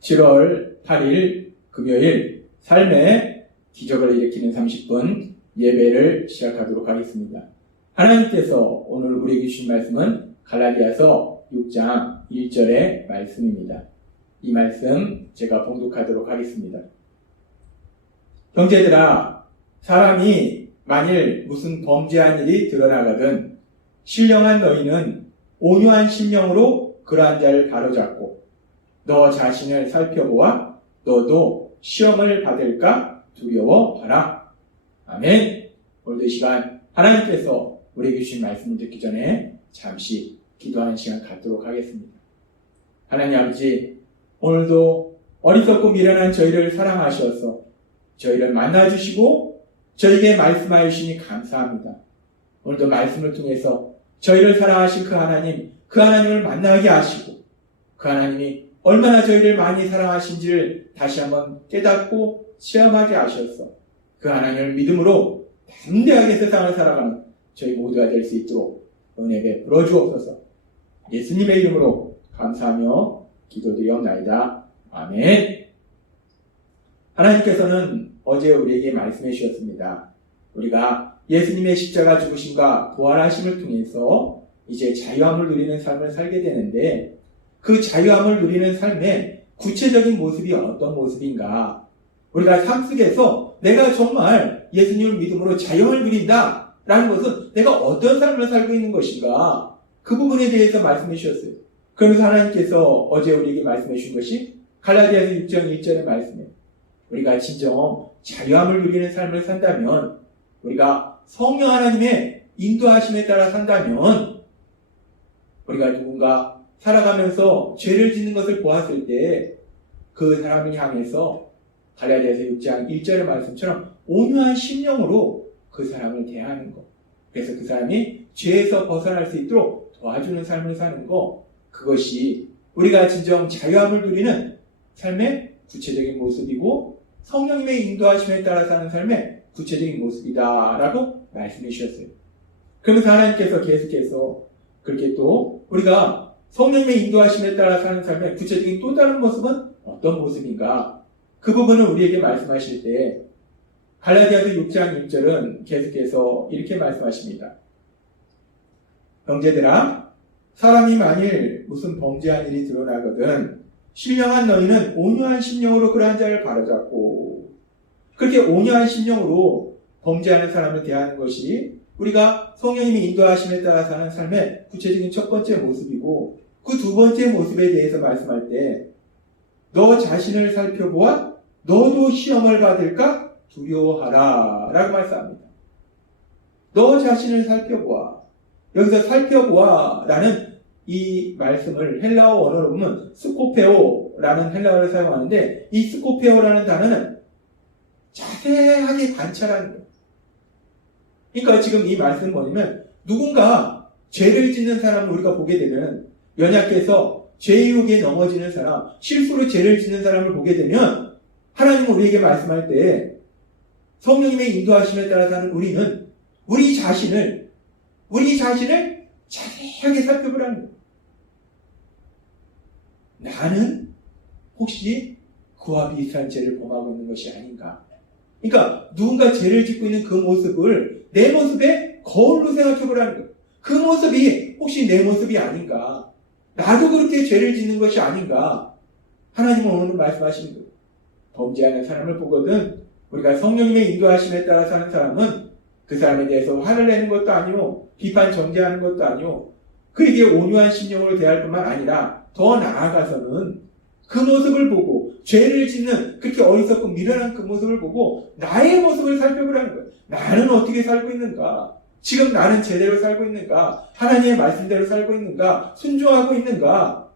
7월 8일 금요일 삶의 기적을 일으키는 30분 예배를 시작하도록 하겠습니다. 하나님께서 오늘 우리에게 주신 말씀은 갈라디아서 6장 1절의 말씀입니다. 이 말씀 제가 봉독하도록 하겠습니다. 형제들아, 사람이 만일 무슨 범죄한 일이 드러나거든 신령한 너희는 온유한 심령으로 그러한 자를 바로잡고 너 자신을 살펴보아 너도 시험을 받을까 두려워하라. 아멘. 오늘도 이 시간 하나님께서 우리에게 주신 말씀을 듣기 전에 잠시 기도하는 시간 갖도록 하겠습니다. 하나님 아버지, 오늘도 어리석고 미련한 저희를 사랑하셔서 저희를 만나주시고 저희에게 말씀하여 주시니 감사합니다. 오늘도 말씀을 통해서 저희를 사랑하신 그 하나님을 만나게 하시고 그 하나님이 얼마나 저희를 많이 사랑하신지를 다시 한번 깨닫고 체험하게 하셔서 그 하나님을 믿음으로 담대하게 세상을 살아가는 저희 모두가 될 수 있도록 은혜 베풀어 주옵소서. 예수님의 이름으로 감사하며 기도드리옵나이다. 아멘. 하나님께서는 어제 우리에게 말씀해 주셨습니다. 우리가 예수님의 십자가 죽으심과 부활하심을 통해서 이제 자유함을 누리는 삶을 살게 되는데 그 자유함을 누리는 삶의 구체적인 모습이 어떤 모습인가? 우리가 삶 속에서 내가 정말 예수님을 믿음으로 자유함을 누린다 라는 것은 내가 어떤 삶을 살고 있는 것인가? 그 부분에 대해서 말씀해 주셨어요. 그러면서 하나님께서 어제 우리에게 말씀해 주신 것이 갈라디아서 6장 1절의 말씀이에요. 우리가 진정 자유함을 누리는 삶을 산다면, 우리가 성령 하나님의 인도하심에 따라 산다면, 우리가 누군가 살아가면서 죄를 짓는 것을 보았을 때 그 사람을 향해서 갈라디아서 6장 1절의 말씀처럼 온유한 심령으로 그 사람을 대하는 것, 그래서 그 사람이 죄에서 벗어날 수 있도록 도와주는 삶을 사는 것, 그것이 우리가 진정 자유함을 누리는 삶의 구체적인 모습이고 성령님의 인도하심에 따라 사는 삶의 구체적인 모습이다라고 말씀해 주셨어요. 그러면서 하나님께서 계속해서 그렇게 또 우리가 성령님의 인도하심에 따라 사는 삶의 구체적인 또 다른 모습은 어떤 모습인가? 그 부분을 우리에게 말씀하실 때 갈라디아서 6장 1절은 계속해서 이렇게 말씀하십니다. 형제들아, 사람이 만일 무슨 범죄한 일이 드러나거든 신령한 너희는 온유한 심령으로 그러한 자를 바로잡고, 그렇게 온유한 심령으로 범죄하는 사람을 대하는 것이 우리가 성령님이 인도하심에 따라 사는 삶의 구체적인 첫 번째 모습이고, 그 두 번째 모습에 대해서 말씀할 때 너 자신을 살펴보아 너도 시험을 받을까 두려워하라 라고 말씀합니다. 너 자신을 살펴보아. 여기서 살펴보아 라는 이 말씀을 헬라어 원어로 보면 스코페오라는 헬라어를 사용하는데, 이 스코페오라는 단어는 자세하게 관찰하는 거예요. 그러니까 지금 이 말씀은 뭐냐면, 누군가 죄를 짓는 사람을 우리가 보게 되면, 연약해서 죄의 유혹에 넘어지는 사람, 실수로 죄를 짓는 사람을 보게 되면 하나님은 우리에게 말씀할 때 성령님의 인도하심에 따라서 하는 우리는 우리 자신을 자세하게 살펴보라는 거예요. 나는 혹시 그와 비슷한 죄를 범하고 있는 것이 아닌가? 그러니까 누군가 죄를 짓고 있는 그 모습을 내 모습의 거울로 생각해보라는 거예요. 그 모습이 혹시 내 모습이 아닌가? 나도 그렇게 죄를 짓는 것이 아닌가? 하나님은 오늘 말씀하시는 거예요. 범죄하는 사람을 보거든 우리가 성령님의 인도하심에 따라 사는 사람은 그 사람에 대해서 화를 내는 것도 아니고 비판 정죄하는 것도 아니고 그에게 온유한 심령으로 대할 뿐만 아니라 더 나아가서는 그 모습을 보고 죄를 짓는 그렇게 어리석고 미련한 그 모습을 보고 나의 모습을 살펴보라는 거예요. 나는 어떻게 살고 있는가? 지금 나는 제대로 살고 있는가? 하나님의 말씀대로 살고 있는가? 순종하고 있는가?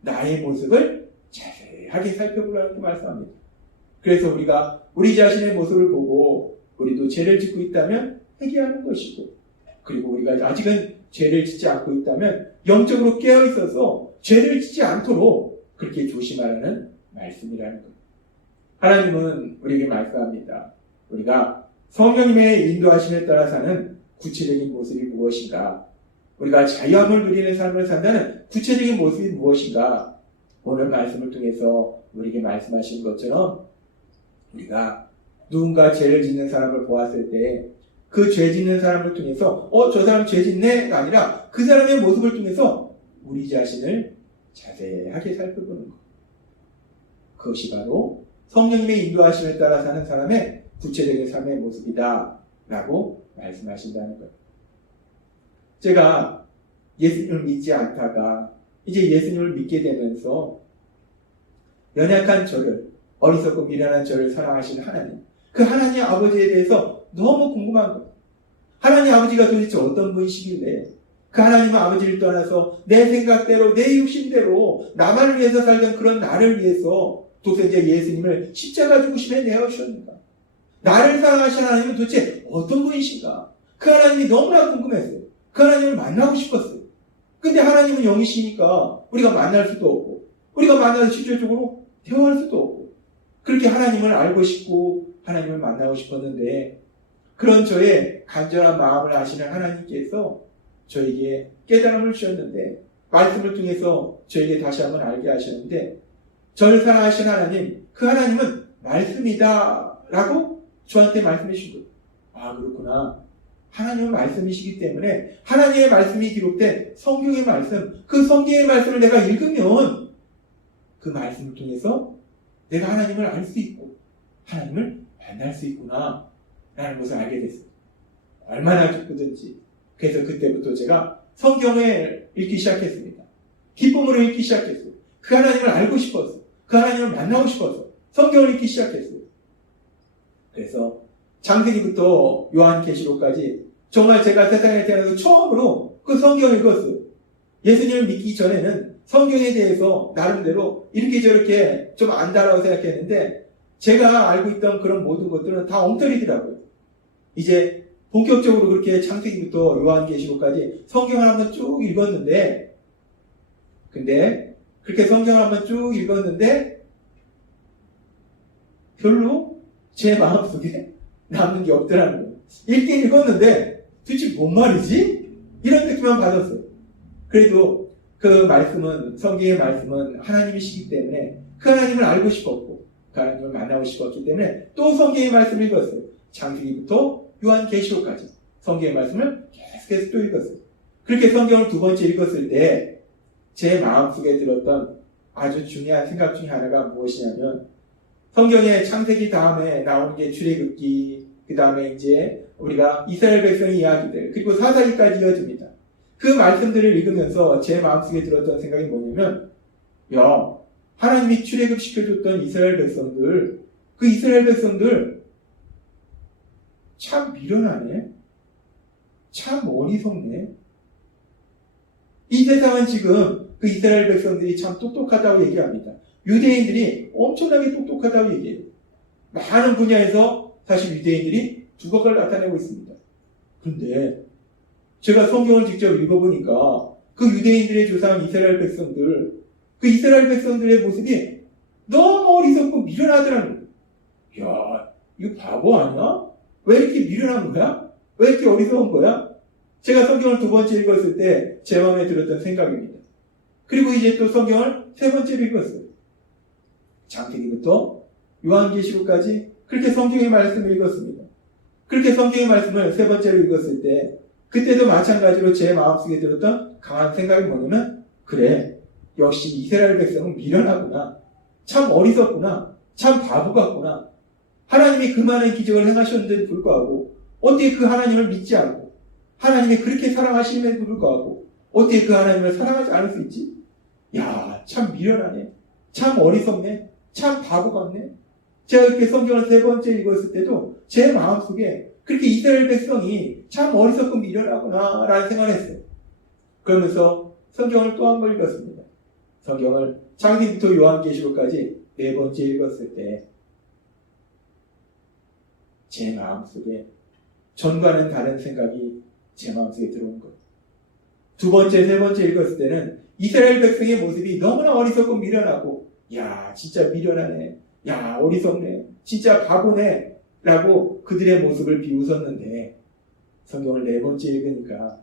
나의 모습을 자세하게 살펴보라고 말씀합니다. 그래서 우리가 우리 자신의 모습을 보고 우리도 죄를 짓고 있다면 회개하는 것이고, 그리고 우리가 아직은 죄를 짓지 않고 있다면 영적으로 깨어 있어서 죄를 짓지 않도록 그렇게 조심하라는 말씀이라는 거예요. 하나님은 우리에게 말씀합니다. 우리가 성령님의 인도하심에 따라 사는 구체적인 모습이 무엇인가? 우리가 자유함을 누리는 삶을 산다는 구체적인 모습이 무엇인가? 오늘 말씀을 통해서 우리에게 말씀하신 것처럼 우리가 누군가 죄를 짓는 사람을 보았을 때 그 죄 짓는 사람을 통해서 저 사람 죄 짓네가 아니라 그 사람의 모습을 통해서 우리 자신을 자세하게 살펴보는 것. 그것이 바로 성령님의 인도하심에 따라 사는 사람의 구체적인 삶의 모습이다 라고 말씀하신다는 거예요. 제가 예수님을 믿지 않다가 이제 예수님을 믿게 되면서 연약한 저를, 어리석고 미련한 저를 사랑하시는 하나님, 그 하나님 아버지에 대해서 너무 궁금한 거예요. 하나님 아버지가 도대체 어떤 분이시길래 그 하나님 아버지를 떠나서 내 생각대로 내 육신대로 나만을 위해서 살던 그런 나를 위해서 독생자 예수님을 십자가 죽으심에 내어주셨는가? 나를 사랑하시는 하나님은 도대체 어떤 분이신가? 그 하나님이 너무나 궁금했어요. 그 하나님을 만나고 싶었어요. 근데 하나님은 영이시니까 우리가 만날 수도 없고 우리가 만나서 실질적으로 대화할 수도 없고 그렇게 하나님을 알고 싶고 하나님을 만나고 싶었는데 그런 저의 간절한 마음을 아시는 하나님께서 저에게 깨달음을 주셨는데 말씀을 통해서 저에게 다시 한번 알게 하셨는데 저를 사랑하시는 하나님, 그 하나님은 말씀이다 라고 저한테 말씀해 주신 거예요. 아 그렇구나. 하나님은 말씀이시기 때문에 하나님의 말씀이 기록된 성경의 말씀, 그 성경의 말씀을 내가 읽으면 그 말씀을 통해서 내가 하나님을 알 수 있고 하나님을 만날 수 있구나 라는 것을 알게 됐어요. 얼마나 기쁘든지. 그래서 그때부터 제가 성경을 읽기 시작했습니다. 기쁨으로 읽기 시작했어요. 그 하나님을 알고 싶어서, 그 하나님을 만나고 싶어서 성경을 읽기 시작했어요. 그래서 창세기부터 요한계시록까지 정말 제가 세상에 태어나서 처음으로 그 성경을 읽었어요. 예수님을 믿기 전에는 성경에 대해서 나름대로 이렇게 저렇게 좀 안다라고 생각했는데 제가 알고 있던 그런 모든 것들은 다 엉터리더라고요. 이제 본격적으로 그렇게 창세기부터 요한계시록까지 성경을 한번 쭉 읽었는데 근데 그렇게 성경을 한번 쭉 읽었는데 별로 제 마음속에 남는 게 없더라는 거예요. 읽긴 읽었는데 도대체 뭔 말이지? 이런 느낌만 받았어요. 그래도 그 말씀은 성경의 말씀은 하나님이시기 때문에 그 하나님을 알고 싶었고 그 하나님을 만나고 싶었기 때문에 또 성경의 말씀을 읽었어요. 창세기부터 요한계시록까지 성경의 말씀을 계속해서 또 읽었어요. 그렇게 성경을 두 번째 읽었을 때 제 마음속에 들었던 아주 중요한 생각 중에 하나가 무엇이냐면 성경의 창세기 다음에 나오는 게 출애굽기, 그 다음에 이제 우리가 이스라엘 백성의 이야기들, 그리고 사사기까지 이어집니다. 그 말씀들을 읽으면서 제 마음속에 들었던 생각이 뭐냐면, 야, 하나님이 출애굽시켜줬던 이스라엘 백성들, 그 이스라엘 백성들 참 미련하네, 참 어리석네. 이 세상은 지금 그 이스라엘 백성들이 참 똑똑하다고 얘기합니다. 유대인들이 엄청나게 똑똑하다고 얘기해요. 많은 분야에서 사실 유대인들이 두각을 나타내고 있습니다. 그런데 제가 성경을 직접 읽어보니까 그 유대인들의 조상 이스라엘 백성들, 그 이스라엘 백성들의 모습이 너무 어리석고 미련하더라는 거예요. 야, 이거 바보 아니야? 왜 이렇게 미련한 거야? 왜 이렇게 어리석은 거야? 제가 성경을 두 번째 읽었을 때 제 마음에 들었던 생각입니다. 그리고 이제 또 성경을 세 번째로 읽었어요. 창세기부터 요한계시록까지 그렇게 성경의 말씀을 읽었습니다. 그렇게 성경의 말씀을 세 번째로 읽었을 때 그때도 마찬가지로 제 마음속에 들었던 강한 생각이 뭐냐면 그래, 역시 이스라엘 백성은 미련하구나, 참 어리석구나, 참 바보 같구나. 하나님이 그 많은 기적을 행하셨는데도 불구하고 어떻게 그 하나님을 믿지 않고 하나님이 그렇게 사랑하시는데도 불구하고 어떻게 그 하나님을 사랑하지 않을 수 있지? 야, 참 미련하네, 참 어리석네, 참 바보 같네. 제가 이렇게 성경을 세 번째 읽었을 때도 제 마음속에 그렇게 이스라엘 백성이 참 어리석고 미련하구나 라는 생각을 했어요. 그러면서 성경을 또 한 번 읽었습니다. 성경을 창세기부터 요한계시록까지 네 번째 읽었을 때 제 마음속에 전과는 다른 생각이 제 마음속에 들어온 거예요. 두 번째, 세 번째 읽었을 때는 이스라엘 백성의 모습이 너무나 어리석고 미련하고 야, 진짜 미련하네, 야, 어리석네, 진짜 바보네 라고 그들의 모습을 비웃었는데 성경을 네 번째 읽으니까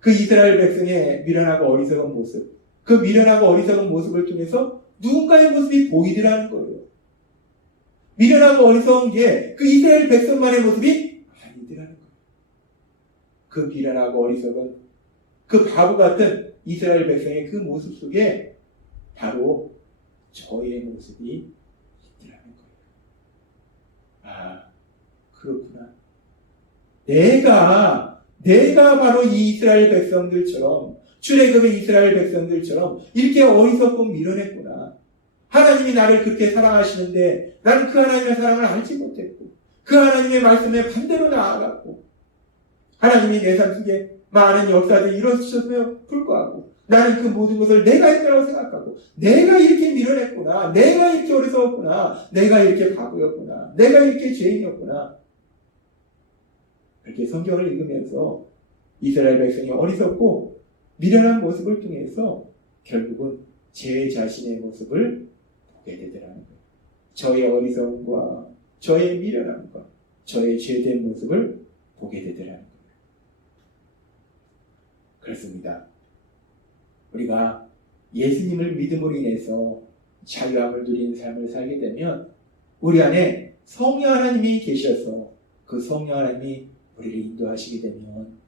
그 이스라엘 백성의 미련하고 어리석은 모습, 그 미련하고 어리석은 모습을 통해서 누군가의 모습이 보이더라는 거예요. 미련하고 어리석은 게 그 이스라엘 백성만의 모습이 아니더라는 거예요. 그 미련하고 어리석은 그 바보 같은 이스라엘 백성의 그 모습 속에 바로 저의 모습이 있더라는 거예요. 아, 그렇구나. 내가 바로 이 이스라엘 백성들처럼, 출애굽의 이스라엘 백성들처럼 이렇게 어리석고 미련했구나. 하나님이 나를 그렇게 사랑하시는데 나는 그 하나님의 사랑을 알지 못했고, 그 하나님의 말씀에 반대로 나아갔고, 하나님이 내 삶 속에 많은 역사들이 이루어지셨음에도 불구하고 나는 그 모든 것을 내가 했다고 생각하고, 내가 이렇게 미련했구나, 내가 이렇게 어리석었구나, 내가 이렇게 바보였구나, 내가 이렇게 죄인이었구나. 그렇게 성경을 읽으면서 이스라엘 백성이 어리석고 미련한 모습을 통해서 결국은 제 자신의 모습을 보게 되더라는 거예요. 저의 어리석음과 저의 미련함과 저의 죄된 모습을 보게 되더라는 거예요. 그렇습니다. 우리가 예수님을 믿음으로 인해서 자유함을 누리는 삶을 살게 되면 우리 안에 성령 하나님이 계셔서 그 성령 하나님이 우리를 인도하시게 되면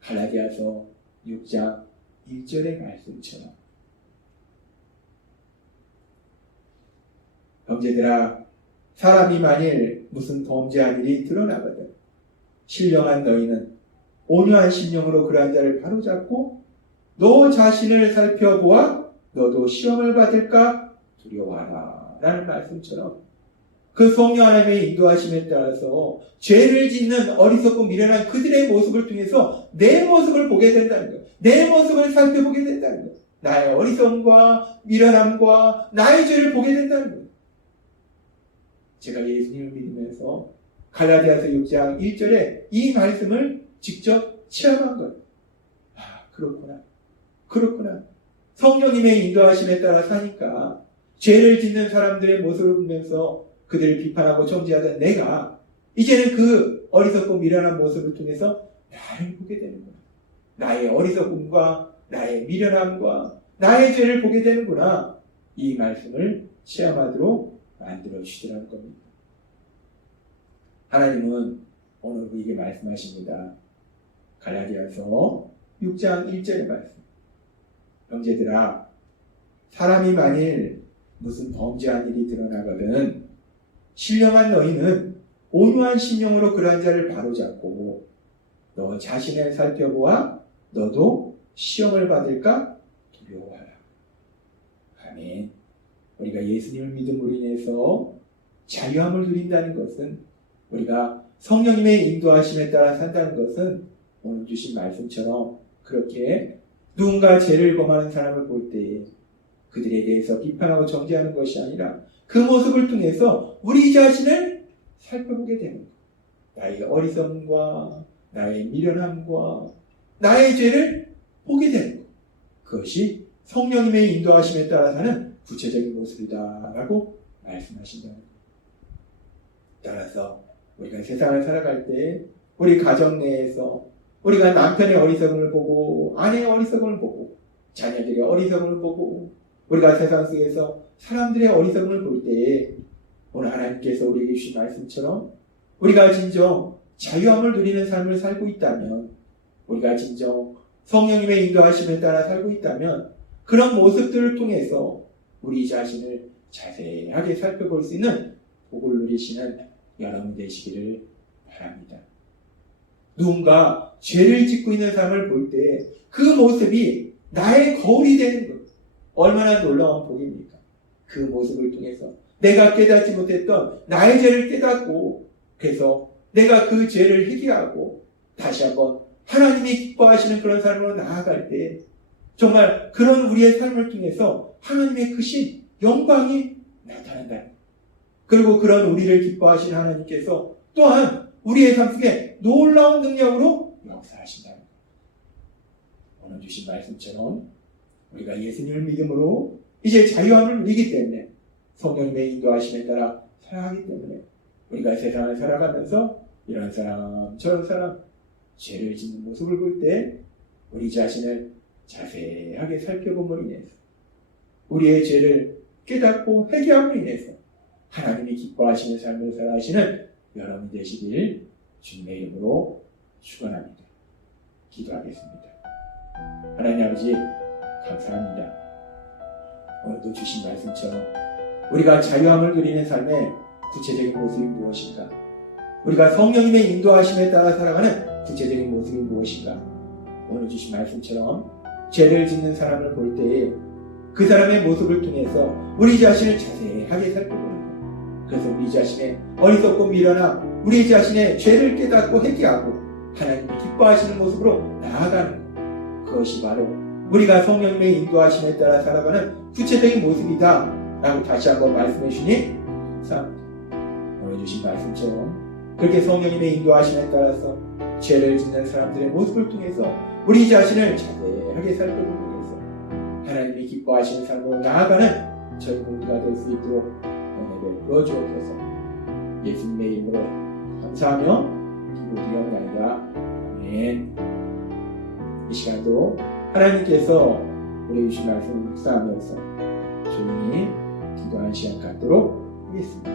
갈라디아서 6장 1절의 말씀처럼, 형제들아, 사람이 만일 무슨 범죄한 일이 드러나거든 신령한 너희는 온유한 심령으로 그러한 자를 바로잡고 너 자신을 살펴보아 너도 시험을 받을까 두려워하라 라는 말씀처럼, 그 성령 하나님의 인도하심에 따라서 죄를 짓는 어리석고 미련한 그들의 모습을 통해서 내 모습을 보게 된다는 거예요. 내 모습을 살펴보게 된다는 거예요. 나의 어리석음과 미련함과 나의 죄를 보게 된다는 거예요. 제가 예수님을 믿으면서 갈라디아서 6장 1절에 이 말씀을 직접 체험한 거예요. 아, 그렇구나. 성령님의 인도하심에 따라 사니까 죄를 짓는 사람들의 모습을 보면서 그들을 비판하고 정죄하던 내가 이제는 그 어리석고 미련한 모습을 통해서 나를 보게 되는 거야. 나의 어리석음과 나의 미련함과 나의 죄를 보게 되는구나. 이 말씀을 체험하도록 만들어 주시더라는 겁니다. 하나님은 오늘 우리에게 말씀하십니다. 갈라디아서 6장 1절의 말씀. 형제들아, 사람이 만일 무슨 범죄한 일이 드러나거든 신령한 너희는 온유한 심령으로 그러한 자를 바로잡고 너 자신을 살펴보아 너도 시험을 받을까 두려워하라. 아멘. 우리가 예수님을 믿음으로 인해서 자유함을 누린다는 것은, 우리가 성령님의 인도하심에 따라 산다는 것은 오늘 주신 말씀처럼 그렇게 누군가 죄를 범하는 사람을 볼 때에 그들에 대해서 비판하고 정죄하는 것이 아니라 그 모습을 통해서 우리 자신을 살펴보게 되는 거예요. 나의 어리석음과 나의 미련함과 나의 죄를 보게 되는 거예요. 그것이 성령님의 인도하심에 따라 사는 구체적인 모습이다 라고 말씀하신다는 거예요. 따라서 우리가 세상을 살아갈 때 우리 가정 내에서 우리가 남편의 어리석음을 보고 아내의 어리석음을 보고 자녀들의 어리석음을 보고 우리가 세상 속에서 사람들의 어리석음을 볼 때에 오늘 하나님께서 우리에게 주신 말씀처럼 우리가 진정 자유함을 누리는 삶을 살고 있다면, 우리가 진정 성령님의 인도하심에 따라 살고 있다면 그런 모습들을 통해서 우리 자신을 자세하게 살펴볼 수 있는 복을 누리시는 여러분 되시기를 바랍니다. 누군가 죄를 짓고 있는 삶을 볼 때 그 모습이 나의 거울이 되는 것, 얼마나 놀라운 복입니까? 그 모습을 통해서 내가 깨닫지 못했던 나의 죄를 깨닫고, 그래서 내가 그 죄를 해결하고 다시 한번 하나님이 기뻐하시는 그런 삶으로 나아갈 때 정말 그런 우리의 삶을 통해서 하나님의 크신 영광이 나타난다. 그리고 그런 우리를 기뻐하시는 하나님께서 또한 우리의 삶 속에 놀라운 능력으로 역사하신다. 오늘 주신 말씀처럼 우리가 예수님을 믿음으로 이제 자유함을 누리기 때문에, 성령님의 인도하심에 따라 살아가기 때문에 우리가 세상을 살아가면서 이런 사람 저런 사람 죄를 짓는 모습을 볼 때 우리 자신을 자세하게 살펴봄으로 인해서 우리의 죄를 깨닫고 회개함으로 인해서 하나님이 기뻐하시는 삶을 살아가시는 여러분이 되시길 주님의 이름으로 축원합니다. 기도하겠습니다. 하나님 아버지 감사합니다. 오늘도 주신 말씀처럼 우리가 자유함을 누리는 삶의 구체적인 모습이 무엇인가? 우리가 성령님의 인도하심에 따라 살아가는 구체적인 모습이 무엇인가? 오늘 주신 말씀처럼 죄를 짓는 사람을 볼 때에 그 사람의 모습을 통해서 우리 자신을 자세하게 살펴보는 것. 그래서 우리 자신의 어리석고 미련함, 우리 자신의 죄를 깨닫고 회개하고 하나님이 기뻐하시는 모습으로 나아가는 것. 그것이 바로 우리가 성령님의 인도하심에 따라 살아가는 구체적인 모습이다 라고 다시 한번 말씀해 주시니 감사합니다. 오늘 주신 말씀처럼 그렇게 성령님의 인도하심에 따라서 죄를 짓는 사람들의 모습을 통해서 우리 자신을 자세하게 살펴보기 위해서 하나님이 기뻐하시는 삶으로 나아가는 저희 모두가 될 수 있도록 은혜를 베풀어 주옵소서. 예수님의 이름으로 감사하며 기도드리옵나이다. 아멘. 이 시간도 하나님께서 우리 주신 말씀을 묵상하면서 조용히 기도하는 시간 갖도록 하겠습니다.